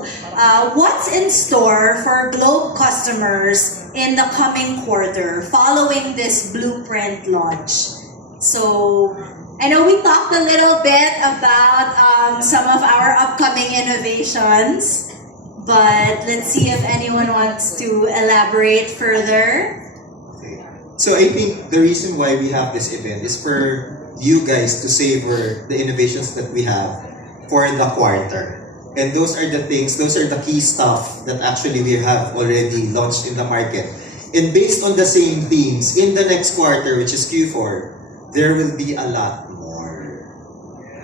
Globe. What's in store for Globe customers in the coming quarter following this blueprint launch? So, I know we talked a little bit about some of our upcoming innovations, but let's see if anyone wants to elaborate further. So I think the reason why we have this event is for you guys to savor the innovations that we have for the quarter. And those are the things, those are the key stuff that actually we have already launched in the market. And based on the same themes, in the next quarter, which is Q4, there will be a lot more.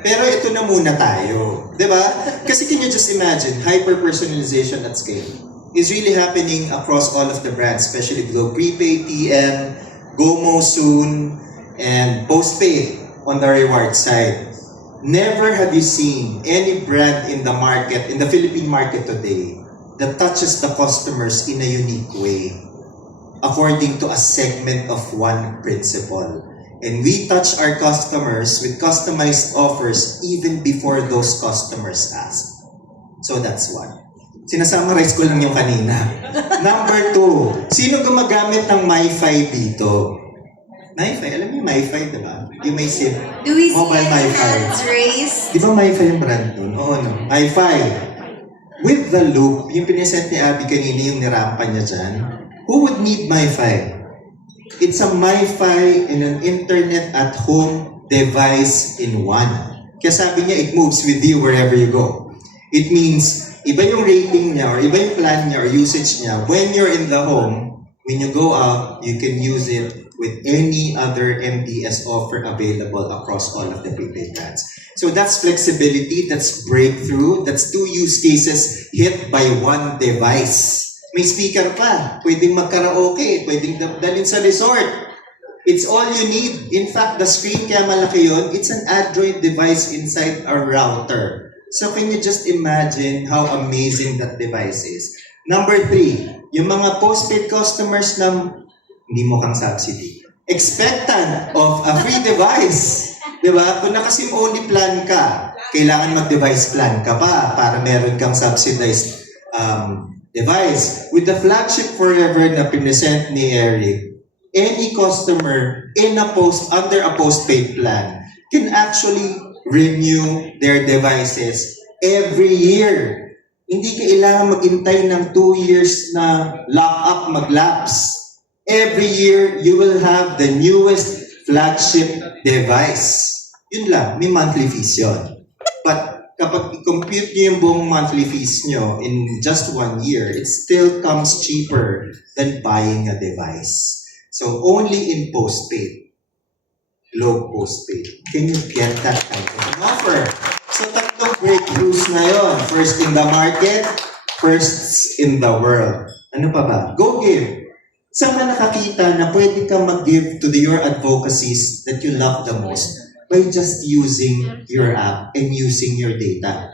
Pero ito na muna tayo. Diba? Kasi can you just imagine, hyper-personalization at scale is really happening across all of the brands, especially Globe Prepaid, TM, GoMo soon, and Postpaid on the reward side. Never have you seen any brand in the market, in the Philippine market today, that touches the customers in a unique way, according to a segment of one principle. And we touch our customers with customized offers even before those customers ask. So that's one. Sinasummarize ko lang yung kanina. Number 2, sino gumagamit ng MiFi dito? MiFi, alam niyo yung MiFi, diba? Yung may SIM. Do we see Mobile any MiFi. hands raised? Di ba MiFi yung brand nun? Oo, no? MiFi. With the loop, yung pinesent ni Abby kanina, yung nirampa niya dyan, who would need MiFi? It's a MiFi and an internet at home device in one. Kaya sabi niya, it moves with you wherever you go. It means, iba yung rating niya or iba yung plan niya or usage niya. When you're in the home, when you go out, you can use it with any other MDS offer available across all of the prepaid brands. So that's flexibility, that's breakthrough, that's 2 use cases hit by one device. May speaker pa, pwedeng mag-karaoke, pwedeng dalhin sa resort. It's all you need. In fact, the screen kaya malaki yun, it's an Android device inside a router. So can you just imagine how amazing that device is? Number 3, yung mga postpaid customers na hindi mo kang subsidy. Expectant of a free device. Diba? Kung naka-SIM only plan ka, kailangan mag-device plan ka pa para meron kang subsidized device. With the flagship forever na pinesent ni Eric, any customer under a postpaid plan can actually renew their devices every year. Hindi kailangan maghintay ng 2 years na lock-up mag-lapse. Every year, you will have the newest flagship device. Yun lang, may monthly fees yun. But kapag i-compute nyo yung buong monthly fees nyo in just 1 year, it still comes cheaper than buying a device. So only in postpaid, Globe Postpaid, can you get that kind of an offer? So tatlong breakthroughs na yun. First in the market, first in the world. Ano pa ba? Go Give. Saan ka nakakita na pwede kang mag-give to your advocacies that you love the most by just using your app and using your data?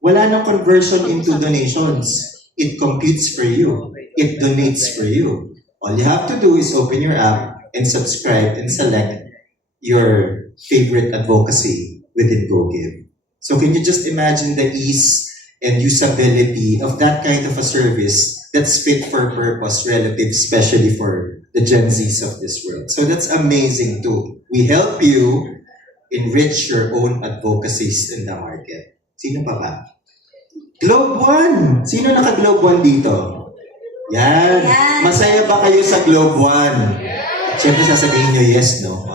Wala nang conversion into donations. It computes for you. It donates for you. All you have to do is open your app and subscribe and select your favorite advocacy within GoGive. So can you just imagine the ease and usability of that kind of a service that's fit for purpose relative, especially for the Gen Zs of this world. So that's amazing too. We help you enrich your own advocacies in the market. Sino pa ba? Globe One! Sino naka-Globe One dito? Yan. Yan. Masaya ba kayo sa Globe One? Siyempre sasabihin nyo yes, no?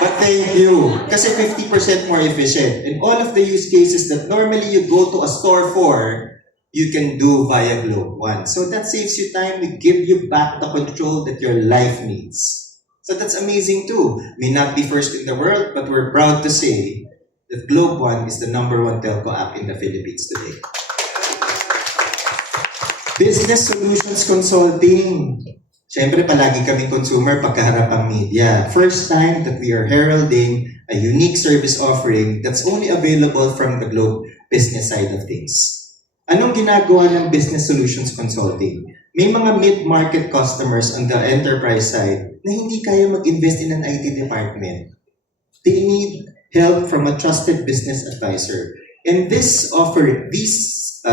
But thank you. Kasi 50% more efficient. And all of the use cases that normally you go to a store for, you can do via Globe One. So that saves you time. We give you back the control that your life needs. So that's amazing too. May not be first in the world, but we're proud to say that Globe One is the #1 telco app in the Philippines today. Business Solutions Consulting. Siyempre, palagi kaming consumer pagkaharap ang media. First time that we are heralding a unique service offering that's only available from the Globe business side of things. Anong ginagawa ng Business Solutions Consulting? May mga mid-market customers on the enterprise side na hindi kaya mag-invest in an IT department. They need help from a trusted business advisor. And this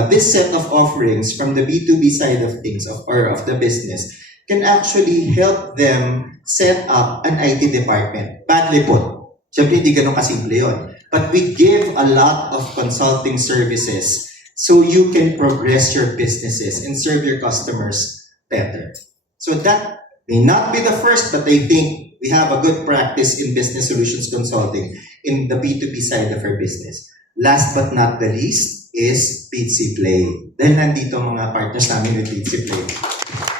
this set of offerings from the B2B side of things or of the business can actually help them set up an IT department. Badly put. Siyempre, hindi ganun kasimple yun. But we give a lot of consulting services so you can progress your businesses and serve your customers better. So that may not be the first, but I think we have a good practice in business solutions consulting in the B2B side of our business. Last but not the least is Bitsy Play. Dahil nandito ang mga partners namin with Bitsy Play.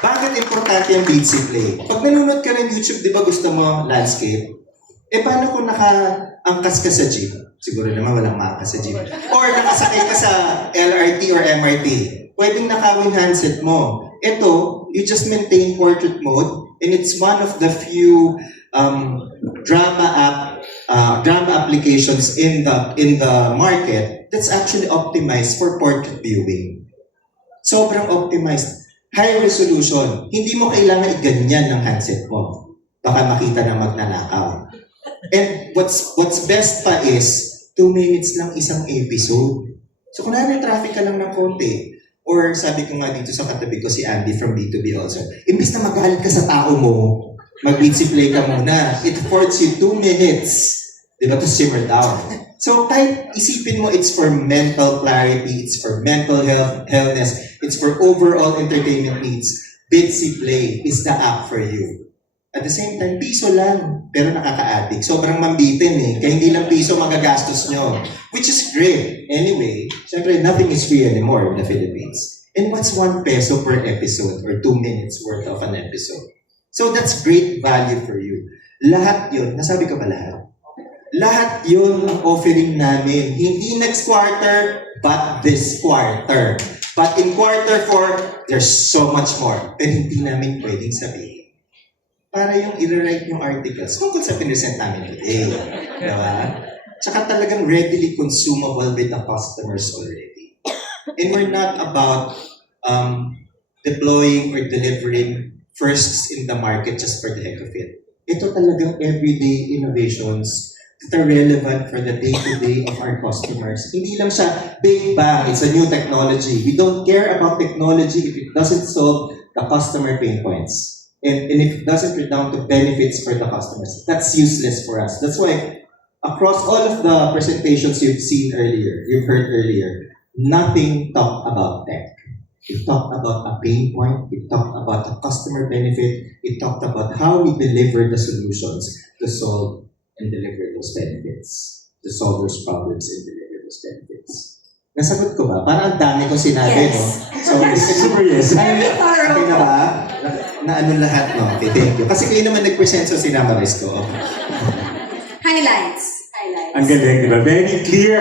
Bakit importante ang Bitsy Play? Pag nanonood ka ng YouTube, di ba gusto mo landscape? Paano kung naka-angkas ka sa jeep? Siguro naman walang maangkas sa jeep. Or nakasakay ka sa LRT or MRT. Pwedeng nakawin handset mo. Ito, you just maintain portrait mode and it's one of the few drama applications in the market that's actually optimized for portrait viewing. Sobrang optimized. High resolution. Hindi mo kailangan iganyan ng handset mo. Baka makita ng magnanakaw. And what's best pa is 2 minutes lang isang episode. So kung traffic ka lang ng konti, or sabi ko nga dito sa katabi ko si Andy from B2B also, imbis na magalit ka sa tao mo, mag-Bitsy Play ka muna. It affords you 2 minutes, di ba, to simmer down. So kahit isipin mo, it's for mental clarity, it's for mental healthness, it's for overall entertainment needs. Bitsy Play is the app for you. At the same time, piso lang, pero nakaka-addict. Sobrang mambitin eh. Kaya hindi lang piso magagastos nyo. Which is great. Anyway, syempre, nothing is free anymore in the Philippines. And what's 1 peso per episode or 2 minutes worth of an episode? So that's great value for you. Lahat yun, nasabi ko ba lahat? Lahat yun ang offering namin. Hindi next quarter, but this quarter. But in quarter 4, there's so much more. Pero hindi namin pwedeng sabihin. Para yung i-write yung articles tungkol sa pinresent namin today. Diba? Tsaka talagang readily consumable with the customers already. And we're not about deploying or delivering firsts in the market just for the heck of it. Ito talagang everyday innovations that are relevant for the day-to-day of our customers. Hindi lang siya big bang, it's a new technology. We don't care about technology if it doesn't solve the customer pain points. And if it doesn't redound to benefits for the customers, that's useless for us. That's why across all of the presentations you've heard earlier, nothing talked about tech. It talked about a pain point, it talked about a customer benefit, it talked about how we deliver the solutions to solve and deliver those benefits, to solve those problems and deliver those benefits. Nasagot ko ba? Parang ang dami ko sinabi, Yes. no? So, super yes. Very thorough. Okay na ba? Na ano lahat, no? Okay, thank you. Kasi kayo naman nag-present, so sinamarize ko. Highlights. Ang galing, di ba? Very clear